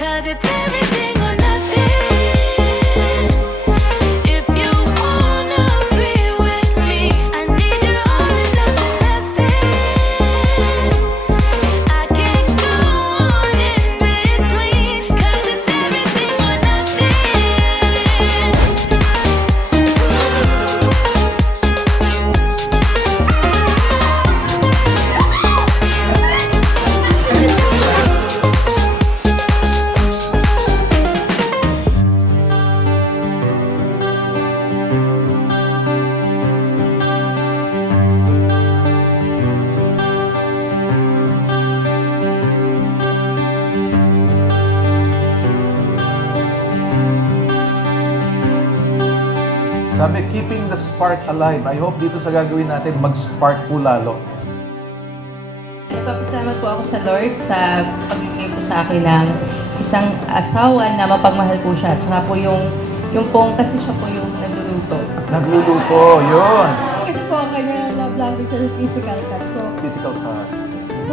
'Cause it's everything or nothing. If you wanna be with me, I need your all and nothing less than. I can't go on in between, 'cause it's everything or nothing. Sabi, keeping the spark alive. I hope dito sa gagawin natin, mag-spark po lalo. Nagpapasalamat po ako sa Lord sa pagbibigay po sa akin ng isang asawa na mapagmahal po siya. At saka po yung pong, kasi siya po yung nagluluto. Nagluluto, yun. Kasi po ang kanya love language ay physical touch. So, Physical touch.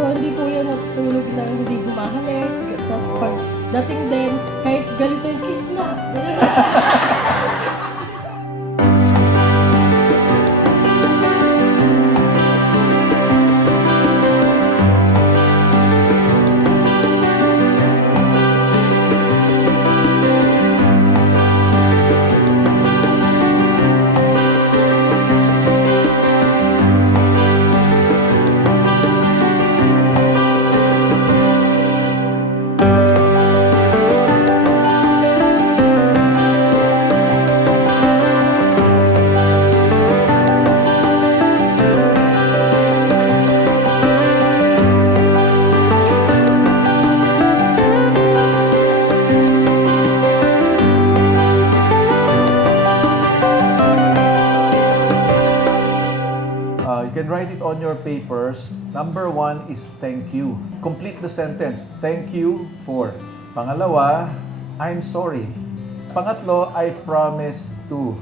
hindi po yun natutulog na hindi bumahalik. Tapos pag dating din, kahit ganito yung kiss na. You can write it on your papers. Number 1 is thank you. Complete the sentence. Thank you for. Pangalawa, I'm sorry. Pangatlo, I promise to.